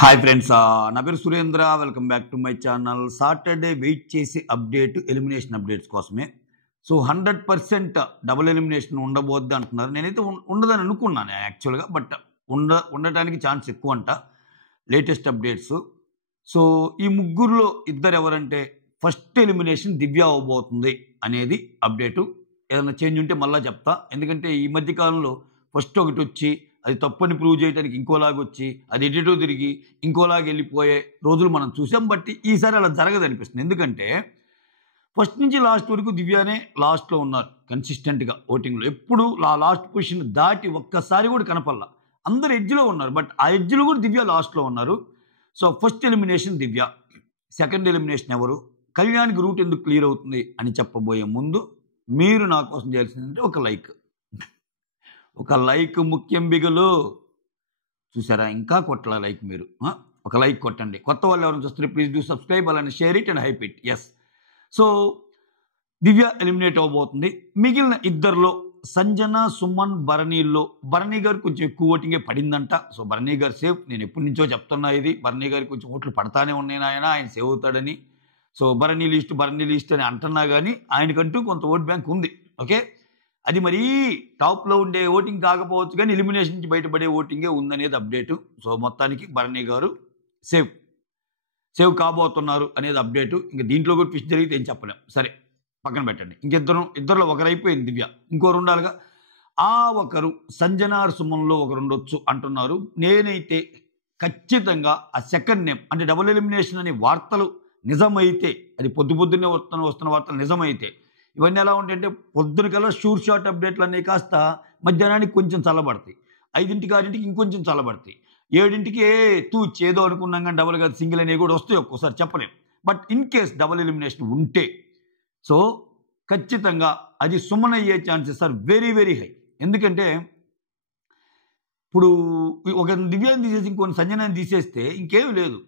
Hi friends, నా పేరు Surendra. Welcome back to my channel. Saturday wait చేసి అప్డేట్ ఎలిమినేషన్ అప్డేట్స్ కోసమే. సో 100% డబుల్ ఎలిమినేషన్ ఉండబోద్ది అంటున్నారు. నేనైతే ఉండదని అనుకున్నాను యాక్చువల్గా, బట్ ఉండటానికి ఛాన్స్ ఎక్కువ అంట లేటెస్ట్ అప్డేట్స్. సో ఈ ముగ్గురులో ఇద్దరు ఎవరంటే ఫస్ట్ ఎలిమినేషన్ దివ్య అవ్వబోతుంది అనేది అప్డేటు. ఏదైనా చేంజ్ ఉంటే మళ్ళీ చెప్తా. ఎందుకంటే ఈ మధ్యకాలంలో ఫస్ట్ ఒకటి వచ్చి అది తప్పని ప్రూవ్ చేయడానికి ఇంకోలాగా వచ్చి అది ఎడిటో తిరిగి ఇంకోలాగా వెళ్ళిపోయే రోజులు మనం చూసాం. బట్ ఈసారి అలా జరగదు అనిపిస్తుంది. ఎందుకంటే ఫస్ట్ నుంచి లాస్ట్ వరకు దివ్యానే లాస్ట్లో ఉన్నారు కన్సిస్టెంట్గా ఓటింగ్లో. ఎప్పుడు లాస్ట్ పొజిషన్ దాటి ఒక్కసారి కూడా కనపల్లా. అందరు ఎడ్జ్లో ఉన్నారు, బట్ ఆ ఎడ్జ్లో కూడా దివ్య లాస్ట్లో ఉన్నారు. సో ఫస్ట్ ఎలిమినేషన్ దివ్య. సెకండ్ ఎలిమినేషన్ ఎవరు? కళ్యాణ్కి రూట్ ఎందుకు క్లియర్ అవుతుంది అని చెప్పబోయే ముందు మీరు నా కోసం చేయాల్సిందంటే ఒక లైక్ ముఖ్యం బిగులు. చూసారా, ఇంకా కొట్టాల లైక్. మీరు ఒక లైక్ కొట్టండి. కొత్త వాళ్ళు ఎవరైనా చూస్తే ప్లీజ్ డూ సబ్స్క్రైబ్, అలానే share it and hype it. Yes, so Divya eliminate అవ్వబోతుంది. మిగిలిన ఇద్దరిలో సంజన, సుమన్, భరణిలో భరణి గారు కొంచెం ఎక్కువ ఓటింగే పడిందంట. So Bharani garu safe. నేను ఎప్పటి నుంచో చెప్తున్నా ఇది. భరణి గారికి కొంచెం ఓట్లు పడతానే ఉన్నాయి, ఆయన సేవ్ అవుతాడని. సో భరణి లిస్ట్ అని అంటున్నా కానీ ఆయనకంటూ కొంత ఓట్ బ్యాంక్ ఉంది. ఓకే, అది మరీ టాప్లో ఉండే ఓటింగ్ కాకపోవచ్చు, కానీ ఎలిమినేషన్ నుంచి బయటపడే ఓటింగే ఉందనేది అప్డేటు. సో మొత్తానికి భరణి గారు సేవ్ కాబోతున్నారు అనేది అప్డేటు. ఇంకా దీంట్లో కూడా ట్విస్ట్ జరిగితే ఏం చెప్పలేం. సరే, పక్కన పెట్టండి. ఇద్దరిలో ఒకరు అయిపోయింది దివ్య, ఇంకోరు ఉండాలిగా. ఆ ఒకరు సంజనార్ సుమన్లో ఒకరు ఉండొచ్చు అంటున్నారు. నేనైతే ఖచ్చితంగా ఆ సెకండ్ నేమ్ అంటే డబుల్ ఎలిమినేషన్ అనే వార్తలు నిజమైతే, అది పొద్దున్నే వస్తున్న వార్తలు నిజమైతే, ఇవన్నీ ఎలా ఉంటాయంటే పొద్దున కల్లా షార్ట్ అప్డేట్లు అన్నీ కాస్త మధ్యాహ్నానికి కొంచెం చల్లబడతాయి, 5ంటికి 6ంటికి ఇంకొంచెం చల్లబడతాయి, 7ంటికి ఏదో అనుకున్నాం కానీ డబుల్ కాదు సింగిల్ అనేవి కూడా వస్తాయి, ఒక్కోసారి చెప్పలేం. But in case double elimination ఉంటే సో ఖచ్చితంగా అది సుమన్ అయ్యే chances are very very high. ఎందుకంటే ఇప్పుడు ఒక దివ్యాన్ని తీసేసి ఇంకొన్ని సంజనాన్ని తీసేస్తే ఇంకేమీ లేదు.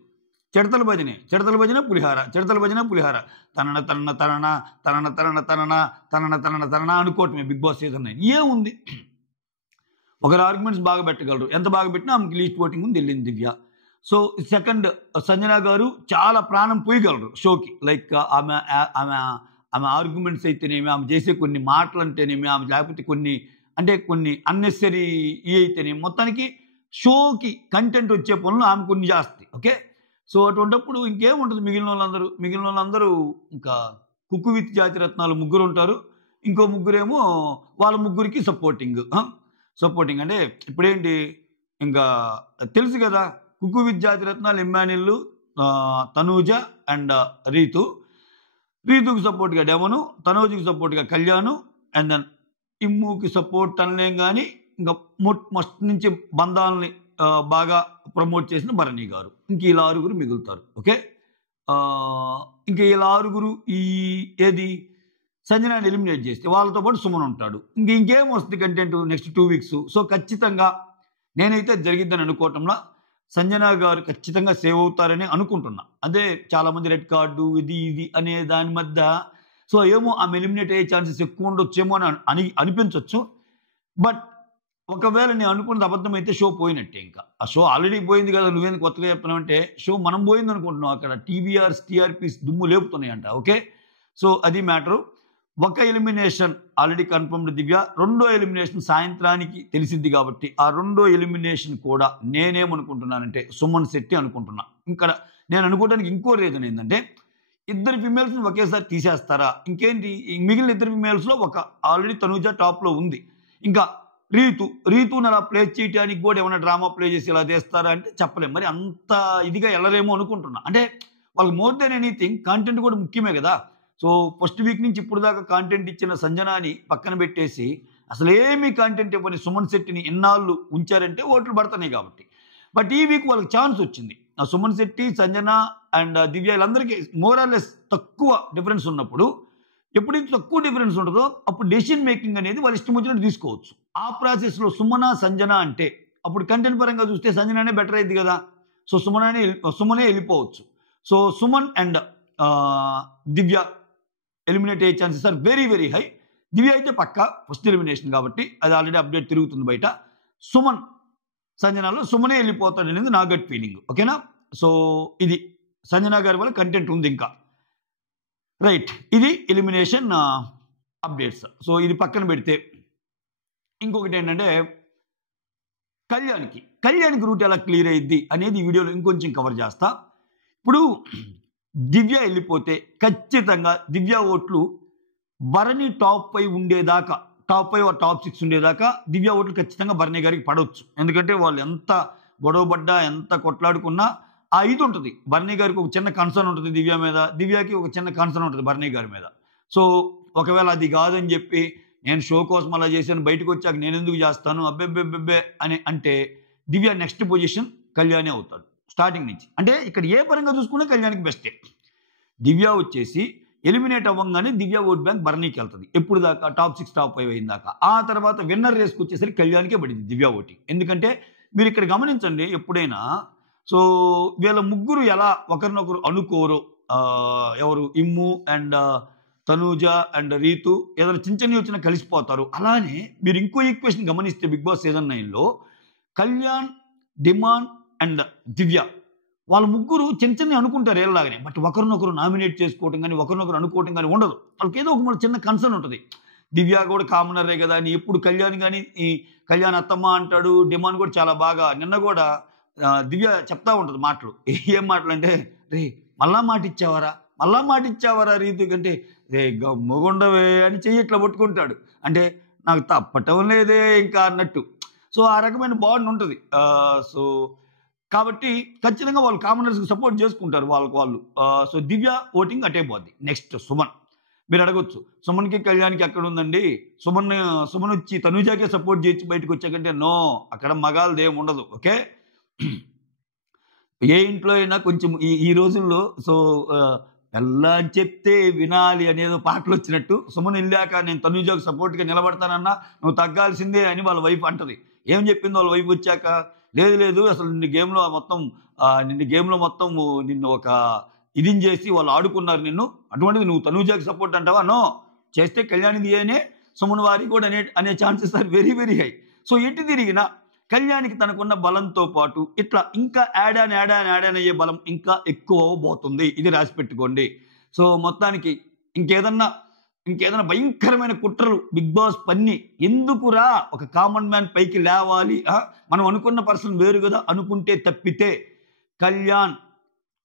చిడతల భజన పులిహార తనన అనుకోవటమే బిగ్ బాస్ సీజన్ 9. ఏముంది, ఒకరు ఆర్గ్యుమెంట్స్ బాగా పెట్టగలరు, ఎంత బాగా పెట్టినా ఆమెకి లీస్ట్ ఓటింగ్ ఉంది, వెళ్ళింది దివ్య. సో సెకండ్ సంజన గారు చాలా ప్రాణం పోయగలరు షోకి. లైక్ ఆమె ఆర్గ్యుమెంట్స్ అయితేనేమి, ఆమె చేసే కొన్ని మాటలు అంటేనేమి, ఆమె లేకపోతే కొన్ని అన్నెసరీ అయితేనేమి, మొత్తానికి షోకి కంటెంట్ వచ్చే పనులు ఆమె కొన్ని చేస్తాయి. ఓకే, సో అటువంటిప్పుడు ఇంకేముంటుంది. మిగిలిన వాళ్ళందరూ ఇంకా కుక్కు విత్ జాతిరత్నాలు ముగ్గురు ఉంటారు. ఇంకో ముగ్గురేమో వాళ్ళ ముగ్గురికి సపోర్టింగ్ అంటే ఇప్పుడేంటి, ఇంకా తెలుసు కదా, కుక్కు with Jathiratnalu Emmanuel, Tanuja and రీతుకి సపోర్ట్గా డెమను, తనూజకి సపోర్ట్గా కళ్యాణ్, అండ్ దెన్ ఇమ్ముకి సపోర్ట్ అనలేం కానీ ఇంకా మస్ట్ నుంచి బంధాలని బాగా ప్రమోట్ చేసిన భరణి గారు. ఇంక ఇలా 6 మిగులుతారు. ఓకే, ఇంక ఇలా 6 ఏది సంజనాన్ని ఎలిమినేట్ చేస్తే వాళ్ళతో పాటు సుమన్ ఉంటాడు. ఇంకేం వస్తుంది కంటెంట్ నెక్స్ట్ 2 వీక్స్. సో ఖచ్చితంగా నేనైతే జరిగిద్దని అనుకోవటంలో సంజన గారు ఖచ్చితంగా సేవ్ అవుతారని అనుకుంటున్నా. అదే చాలామంది రెడ్ కార్డు ఇది అనే దాని మధ్య సో ఏమో ఆమె ఎలిమినేట్ అయ్యే ఛాన్సెస్ ఎక్కువ ఉండొచ్చేమో అని అనిపించవచ్చు. బట్ ఒకవేళ నేను అనుకున్నది అబద్ధమైతే షో పోయినట్టే. ఇంకా ఆ షో ఆల్రెడీ పోయింది కదా, నువ్వేందుకు కొత్తగా చెప్తున్నావు అంటే షో మనం పోయింది అనుకుంటున్నావు. అక్కడ టీఆర్పీస్ దుమ్ము లేపుతున్నాయంట. ఓకే, సో అది మ్యాటరు. ఒక ఎలిమినేషన్ ఆల్రెడీ కన్ఫర్మ్డ్ దివ్య. రెండో ఎలిమినేషన్ సాయంత్రానికి తెలిసింది కాబట్టి ఆ రెండో ఎలిమినేషన్ కూడా నేనేమనుకుంటున్నానంటే సుమన్ శెట్టి అనుకుంటున్నా. ఇక్కడ నేను అనుకోవడానికి ఇంకో రీజన్ ఏంటంటే, ఇద్దరు ఫిమేల్స్ని ఒకేసారి తీసేస్తారా? ఇంకేంటి, మిగిలిన ఇద్దరు ఫిమేల్స్లో ఒక ఆల్రెడీ తనూజ టాప్లో ఉంది. ఇంకా రీతుని అలా ప్లే చేయడానికి కూడా ఏమైనా డ్రామా ప్లే చేసి ఇలా చేస్తారా అంటే చెప్పలేము. మరి అంత ఇదిగా వెళ్ళరేమో అనుకుంటున్నా. అంటే వాళ్ళకి మోర్ దెన్ ఎనీథింగ్ కంటెంట్ కూడా ముఖ్యమే కదా. సో ఫస్ట్ వీక్ నుంచి ఇప్పుడు దాకా కంటెంట్ ఇచ్చిన సంజనాని పక్కన పెట్టేసి అసలు ఏమీ కంటెంట్ ఇవ్వని సుమన్ శెట్టిని ఇన్నాళ్ళు ఉంచారంటే ఓట్లు పడుతున్నాయి కాబట్టి. బట్ ఈ వీక్ వాళ్ళకి ఛాన్స్ వచ్చింది. ఆ సుమన్ శెట్టి, సంజన అండ్ దివ్య వీళ్ళందరికీ మోరాలెస్ తక్కువ డిఫరెన్స్ ఉన్నప్పుడు, ఎప్పుడైతే తక్కువ డిఫరెన్స్ ఉంటుందో అప్పుడు డెసిషన్ మేకింగ్ అనేది వాళ్ళు ఇష్టం వచ్చినట్టు తీసుకోవచ్చు. ఆ ప్రాసెస్లో సుమన, సంజన అంటే అప్పుడు కంటెంట్ పరంగా చూస్తే సంజననే బెటర్ అయింది కదా. సో సుమనే వెళ్ళిపోవచ్చు. So Suman and Divya eliminate అయ్యే chances are very very high. Divya అయితే పక్కా ఫస్ట్ ఎలిమినేషన్ కాబట్టి అది ఆల్రెడీ అప్డేట్ తిరుగుతుంది బయట. సుమన్ సంజనాలో సుమనే వెళ్ళిపోతాడు అనేది నా గట్ ఫీలింగ్. ఓకేనా? సో ఇది సంజన గారి వల్ల కంటెంట్ ఉంది ఇంకా. రైట్, ఇది ఎలిమినేషన్ అప్డేట్స్. సో ఇది పక్కన పెడితే ఇంకొకటి ఏంటంటే కళ్యాణ్కి రూట్ ఎలా క్లియర్ అయ్యిద్ది అనేది ఈ వీడియోలో ఇంకొంచెం కవర్ చేస్తా. ఇప్పుడు దివ్య వెళ్ళిపోతే ఖచ్చితంగా దివ్య ఓట్లు భరణి టాప్ 5 ఉండేదాకా, టాప్ 5 టాప్ 6 ఉండేదాకా దివ్య ఓట్లు ఖచ్చితంగా భరణి గారికి పడవచ్చు. ఎందుకంటే వాళ్ళు ఎంత గొడవపడ్డా ఎంత కొట్లాడుకున్నా ఆ ఇది ఉంటుంది. భరణి గారికి ఒక చిన్న కన్సర్న్ ఉంటుంది దివ్య మీద, దివ్యకి ఒక చిన్న కన్సర్న్ ఉంటుంది భరణి గారి మీద. సో ఒకవేళ అది కాదని చెప్పి నేను షో కోసం అలా చేశాను, బయటకు వచ్చాక నేను ఎందుకు చేస్తాను అబ్బెబ్బెబ్బెబ్బే అని అంటే దివ్య నెక్స్ట్ పొజిషన్ కళ్యాణే అవుతాడు స్టార్టింగ్ నుంచి. అంటే ఇక్కడ ఏ పరంగా చూసుకున్నా కళ్యాణ్కి బెస్టే. దివ్య వచ్చేసి ఎలిమినేట్ అవ్వగానే దివ్య ఓట్ బ్యాంక్ భరణికి వెళ్తుంది. ఎప్పుడు దాకా? టాప్ 6 టాప్ 5 అయిన దాకా. ఆ తర్వాత విన్నర్ రేస్కి వచ్చేసరికి కళ్యాణ్కే పడింది దివ్య ఓటింగ్. ఎందుకంటే మీరు ఇక్కడ గమనించండి, ఎప్పుడైనా సో వీళ్ళ ముగ్గురు ఎలా ఒకరినొకరు అనుకోరు, ఎవరు ఇమ్ము అండ్ తనూజ అండ్ రీతు ఏదైనా చిన్న వచ్చినా కలిసిపోతారు. అలానే మీరు ఇంకో ఈక్వేషన్ గమనిస్తే బిగ్ బాస్ సీజన్ 9లో కళ్యాణ్, డిమాండ్ అండ్ దివ్య వాళ్ళ ముగ్గురు చిన్న అనుకుంటారు ఏలాగానే. బట్ ఒకరినొకరు నామినేట్ చేసుకోవటం కానీ ఒకరినొకరు అనుకోవటం కానీ ఉండదు. వాళ్ళకి ఏదో ఒక చిన్న కన్సర్న్ ఉంటుంది. దివ్య కూడా కామనరే కదా అని ఎప్పుడు కళ్యాణ్ కానీ ఈ కళ్యాణ్ అత్తమ్మ అంటాడు, డిమాండ్ కూడా చాలా బాగా. నిన్న కూడా దివ్య చెప్తా ఉంటుంది మాటలు. ఏం మాటలు అంటే, రే మళ్ళా మాట ఇచ్చావరా రీతు కంటే, రే గమ్ముగుండవే అని చెయ్యి ఇట్లా పట్టుకుంటాడు. అంటే నాకు తప్పటం లేదే ఇంకా అన్నట్టు. సో ఆ రకమైన బాండ్ ఉంటుంది. సో కాబట్టి ఖచ్చితంగా వాళ్ళు కామనర్స్కి సపోర్ట్ చేసుకుంటారు వాళ్ళకి వాళ్ళు. సో దివ్య ఓటింగ్ అటే పోద్ది. నెక్స్ట్ సుమన్. మీరు అడగొచ్చు, సుమన్కి కళ్యాణ్కి ఎక్కడ ఉందండి, సుమన్ వచ్చి తనుజాకే సపోర్ట్ చేసి బయటకు వచ్చాకంటే నో, అక్కడ మగాళ్ళది ఏమి ఉండదు. ఓకే, ఏ ఇంట్లో అయినా కొంచెం ఈ రోజుల్లో సో ఎలా చెప్తే వినాలి అనేదో పాటలు వచ్చినట్టు సుమన్ వెళ్ళాక నేను తనుజాకు సపోర్ట్గా నిలబడతానన్నా నువ్వు తగ్గాల్సిందే అని వాళ్ళ వైఫ్ అంటది. ఏం చెప్పింది వాళ్ళ వైఫ్ వచ్చాక? లేదు అసలు నిన్ను గేమ్లో మొత్తం నిన్ను ఒక ఇదిని చేసి వాళ్ళు ఆడుకున్నారు నిన్ను, అటువంటిది నువ్వు తనూజాకి సపోర్ట్ అంటావా? నో, చేస్తే కళ్యాణిది అనే సుమన్ వారి కూడా అనే chances are very very high. So ఎటు తిరిగినా కళ్యాణ్కి తనకున్న బలంతో పాటు ఇట్లా ఇంకా యాడ్ ఆన్ అయ్యే బలం ఇంకా ఎక్కువ అవ్వబోతుంది. ఇది రాసి పెట్టుకోండి. సో మొత్తానికి ఇంకేదన్నా భయంకరమైన కుట్రలు బిగ్ బాస్ పన్ని ఎందుకురా, ఒక కామన్ మ్యాన్ పైకి లేవాలి, మనం అనుకున్న పర్సన్ వేరు కదా అనుకుంటే తప్పితే కళ్యాణ్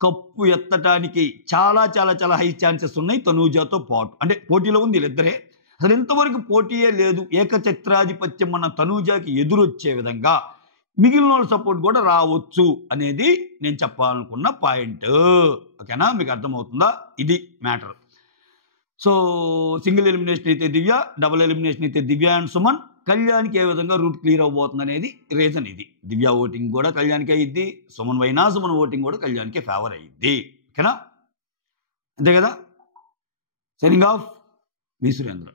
కప్పు ఎత్తటానికి చాలా చాలా చాలా హై ఛాన్సెస్ ఉన్నాయి తనూజాతో పాటు. అంటే పోటీలో ఉంది వీళ్ళిద్దరే, అసలు ఇంతవరకు పోటీయే లేదు. ఏకఛత్రాధిపత్యం మన తనూజాకి ఎదురొచ్చే విధంగా మిగిలిన వాళ్ళ సపోర్ట్ కూడా రావచ్చు అనేది నేను చెప్పాలనుకున్న పాయింట్. ఓకేనా? మీకు అర్థమవుతుందా? ఇది మ్యాటర్. సో సింగిల్ ఎలిమినేషన్ అయితే దివ్య, డబుల్ ఎలిమినేషన్ అయితే దివ్య అండ్ సుమన్. కళ్యాణ్కి ఏ విధంగా రూట్ క్లియర్ అవబోతుంది అనేది రీజన్ ఇది. దివ్య ఓటింగ్ కూడా కళ్యాణ్కి అయ్యిద్ది, సుమన్ ఓటింగ్ కూడా కళ్యాణ్కి ఫేవర్ అయ్యిద్ది. ఓకేనా? అంతే కదా? సైనింగ్ ఆఫ్, మీ సురేంద్ర.